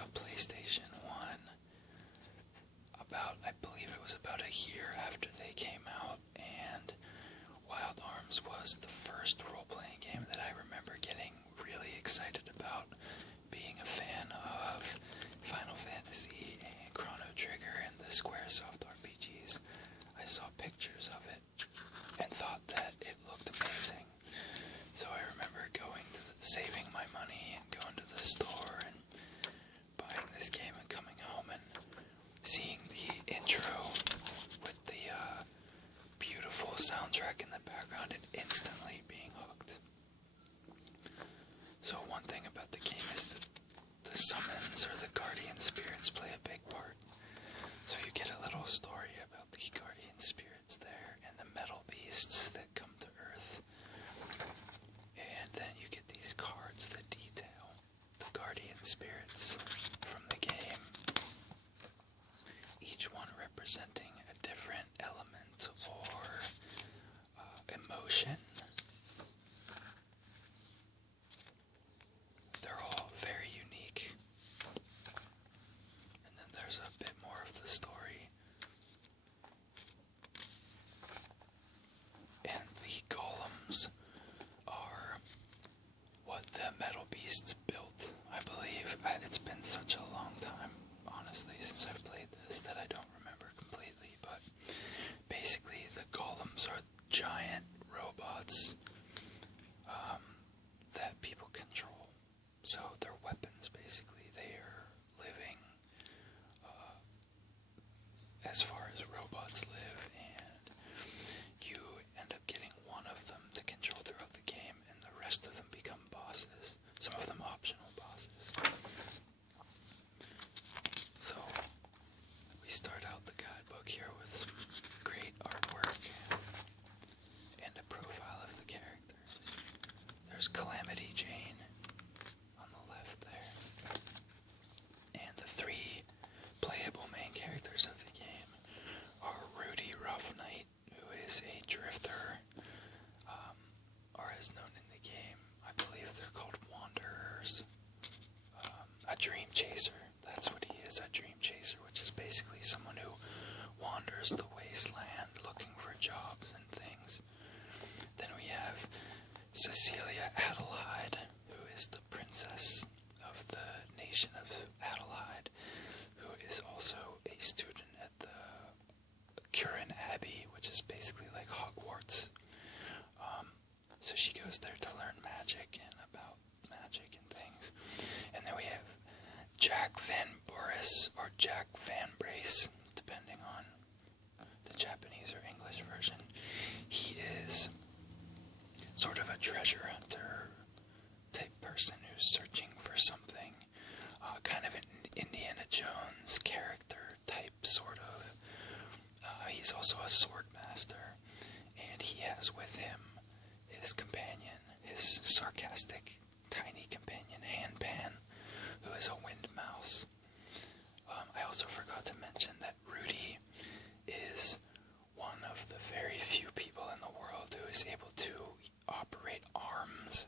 a PlayStation 1 I believe it was about a year after they came out, and Wild Arms was the first role-playing game that I remember getting really excited about, being a fan of Final Fantasy and Chrono Trigger and the Squaresoft RPGs. I saw pictures of it and thought that it looked amazing. So I remember saving my money and going to the store and buying this game and coming home and seeing the intro with the beautiful soundtrack in the background and instantly being hooked. So one thing about the game is that the summons or the guardian spirits play a big part. So you get a little story about the guardian spirits there and the metal beasts that come to Earth. And then you get these cards that detail the guardian spirits from the game, each one representing a different element or emotion. They're all very unique. And then there's a bit more of the story. And the golems are what the metal beasts built, I believe. It's been such a long time, honestly, since I've played this that I don't remember completely, but basically the golems are giant robots that people control. So they're weapons, basically. They are living as far as robots live, and you end up getting one of them to control throughout the game, and the rest of them become bosses. Some of them optional bosses. So we start out the guidebook here with some great artwork and a profile of the characters. There's Calamity Jane on the left there. And the three playable main characters of the game are Rudy Rough Knight, who is a drifter, or as known in the game, I believe they're called Wanderers. A dream chaser, that's what he is, a dream chaser, which is basically someone who wanders the wasteland looking for jobs and things. Then we have Cecilia Adelheid, who is the princess of the nation of Adelheid, who is also a student at the Curran Abbey, which is basically like Hogwarts. So she goes there to learn magic and about magic and things. And then we have Jack Van Boris, or Jack Van Brace, depending on the Japanese or English version. He is sort of a treasure hunter type person who's searching for something, kind of an Indiana Jones character type, sort of. He's also a sword master, and he has with him his companion, his sarcastic, tiny companion, Handpan, who is a wind mouse. I also forgot to mention that Rudy is one of the very few people in the world who is able to operate arms,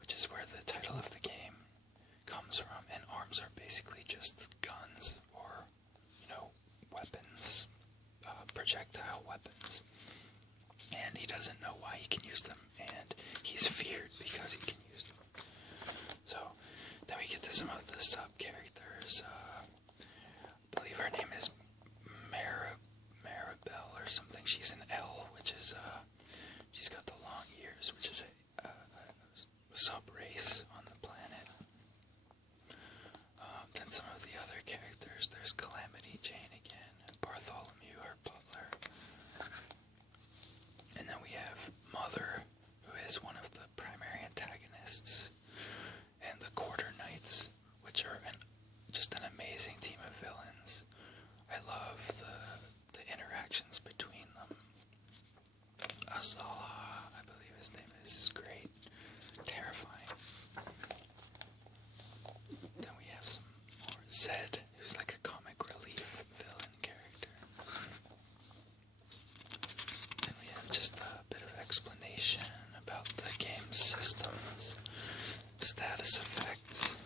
which is where the title of the game comes from. And arms are basically just guns or, weapons, projectile weapons. And he doesn't know why he can use them, and he's feared because he can use them. So then we get to some of the sub-characters. I believe her name is Maribel or something. She's an L, which is, she's got the long ears, which is a sub-race on the planet. Then some of the other characters, there's Calamity Jane again, Bartholomew, her butler. And then we have Mother, who is one of the primary antagonists, and the Quarter Knights, which are just an amazing team of villains. I love the interactions between them. Asala, I believe his name is great. Terrifying. Then we have some more. Zed, who's like a comic relief villain character. Then we have just a bit of explanation about the game's systems, status effects.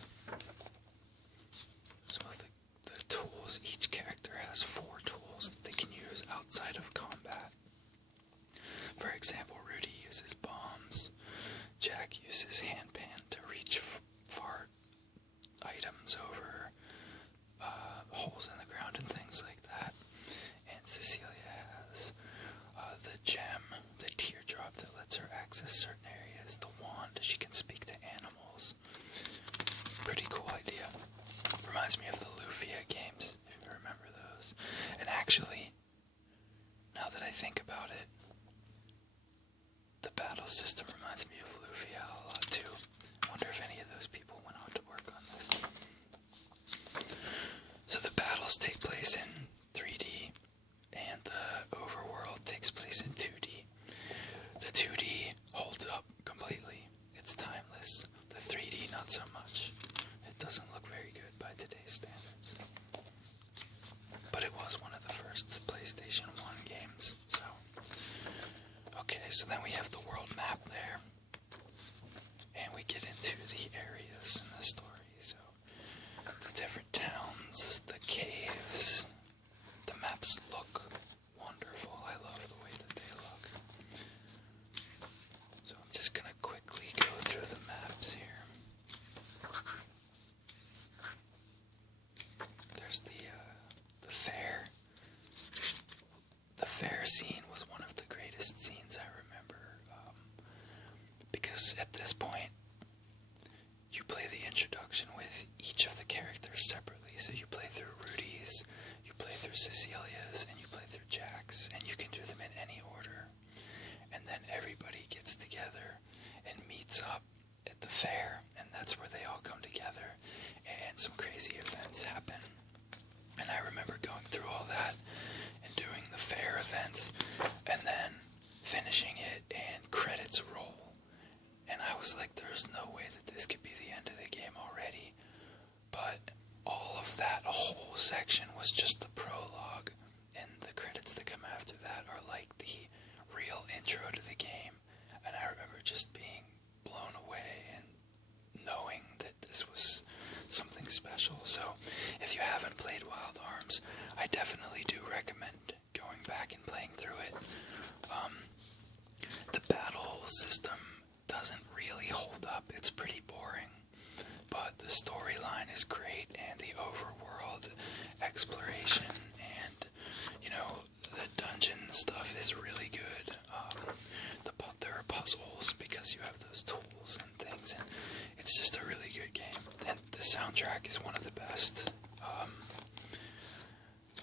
Cecilias and you play through Jacks, and you can do them in any order. And then everybody gets together and meets up at the fair, and that's where they all come together, and some crazy events happen. And I remember going through all that and doing the fair events, and then finishing it, and credits roll. And I was like, there's no way that this could be the end of the game already. But all of that whole section was just the prologue, and the credits that come after that are like the real intro to the game. And I remember just being blown away and knowing that this was something special. So if you haven't played Wild Arms, I definitely do recommend going back and playing through it. The battle system doesn't really hold up. It's pretty boring, but the storyline is great, and the overworld exploration and, you know, the dungeon stuff is really good. There are puzzles because you have those tools and things, and it's just a really good game. And the soundtrack is one of the best.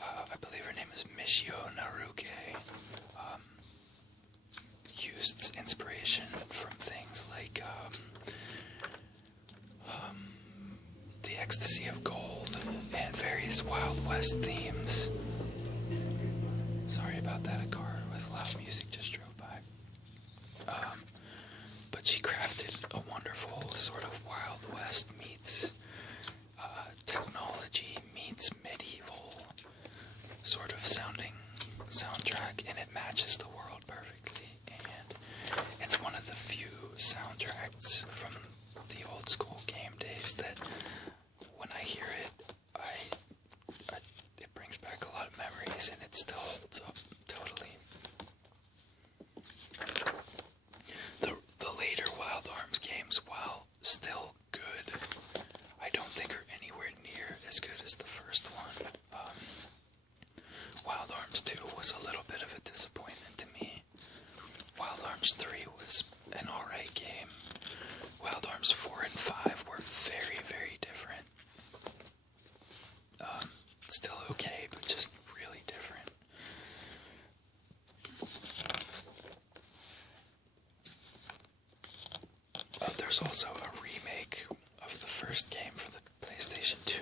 I believe her name is Michio Naruke. Used inspiration from things like The Ecstasy of Gold and various Wild West themes. Sorry about that, a car with loud music just drove by. But she crafted a wonderful sort of Wild West meets technology meets medieval sort of sounding soundtrack, and it matches the world perfectly. And it's one of the few soundtracks from the old school game days that when I hear it, it brings back a lot of memories, and it still holds up totally. The later Wild Arms games, while still good, I don't think are anywhere near as good as the first one. Wild Arms 2 was a little bit of a disappointment to me. Wild Arms 3 was an alright game. Wild Arms 4 and 5 were very, very different. Still okay, but just really different. There's also a remake of the first game for the PlayStation 2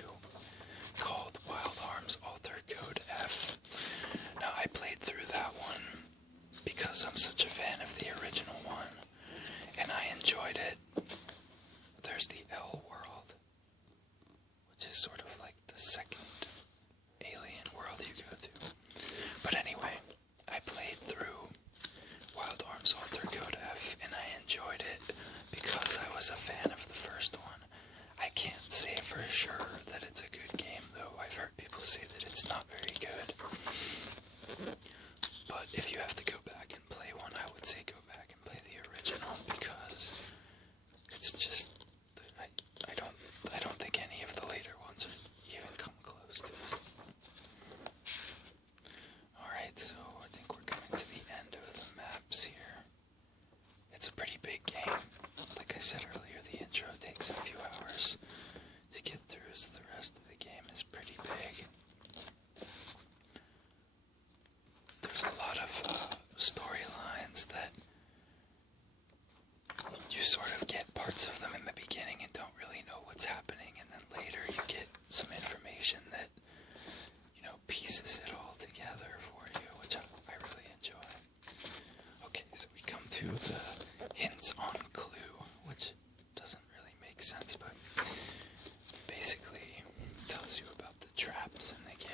called Wild Arms Altered Code F. Now, I played through that one because I'm such a fan of the original one, and I enjoyed it. There's the L world, which is sort of like the second alien world you go to. But anyway, I played through Wild Arms Altered Code F, and I enjoyed it because I was a fan of the first one. I can't say for sure that it's a good game, though. I've heard people say that it's not very good. But if you have to go back and play one, I would say go back and play the original, because it's just, I don't think any of the later ones even come close to it. Alright, so I think we're coming to the end of the maps here. It's a pretty big game. Like I said earlier, the intro takes a few hours to get through, so the rest of the game is pretty big. There's a lot of storylines that you sort of get parts of them in the beginning and don't really know what's happening, and then later you get some information that, you know, pieces it all together for you, which I really enjoy. Okay, so we come to the hints on clue, which doesn't really make sense, but basically tells you about the traps in the game,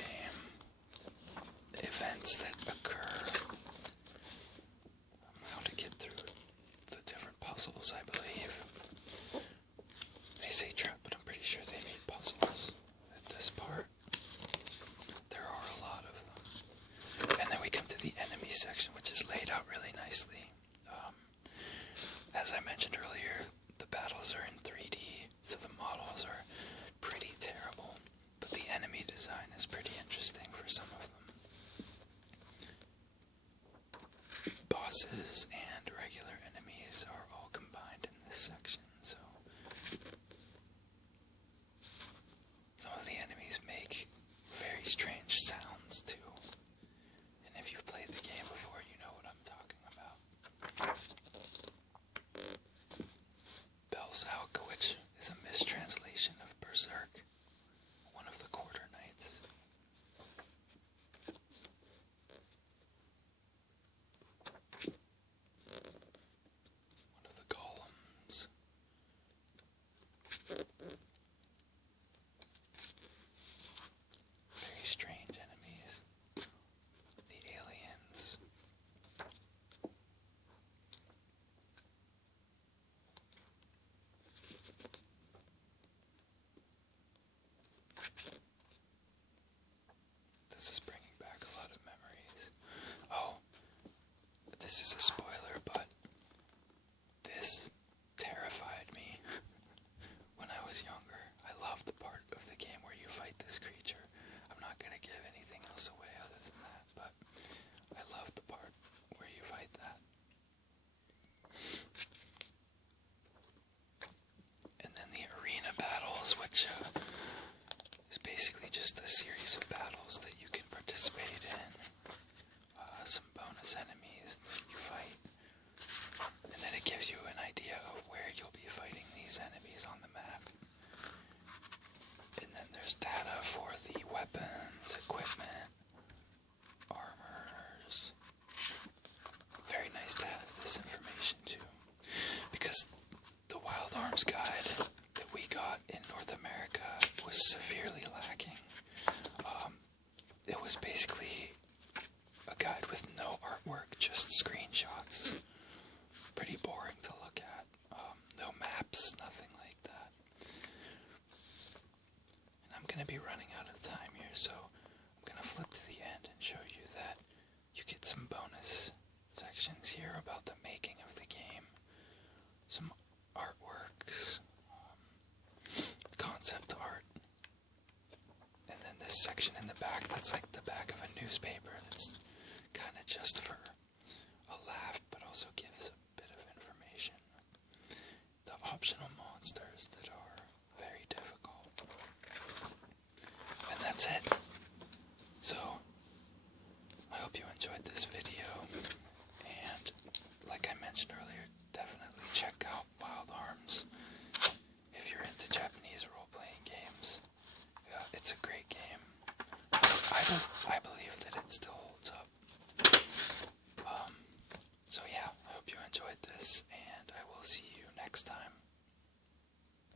events that occur, how to get through the different puzzles, I believe. They say trap, but I'm pretty sure they made puzzles at this part. There are a lot of them. And then we come to the enemy section, which is laid out really nicely. As I mentioned earlier, the battles are in 3D, so the models are pretty terrible, but the enemy design is pretty interesting for some of them. Bosses and regular enemies are all combined in this section, so some of the enemies make very strange sounds too. this creature. I'm not going to give anything else away other than that, but I love the part where you fight that. And then the arena battles, which is basically just a series of battles that you can participate in. Some bonus enemies that you fight. And then it gives you an idea of where you'll be fighting these enemies on the map. And then there's data for the weapons, equipment, armors. Very nice to have this information too. Because the Wild Arms guide that we got in North America was severely lacking. It was basically a guide with no artwork, just screenshots. Pretty boring to look at. No maps, nothing like that. And I'm going to be running out of time here, so I'm going to flip to the end and show you that you get some bonus sections here about the making of the game. Some artworks, concept art. And then this section in the back, that's like the back of a newspaper, that's kind of just for a laugh, but also gives a bit of information. The optional monsters that are very difficult. And that's it. So, I hope you enjoyed this video, and like I mentioned earlier,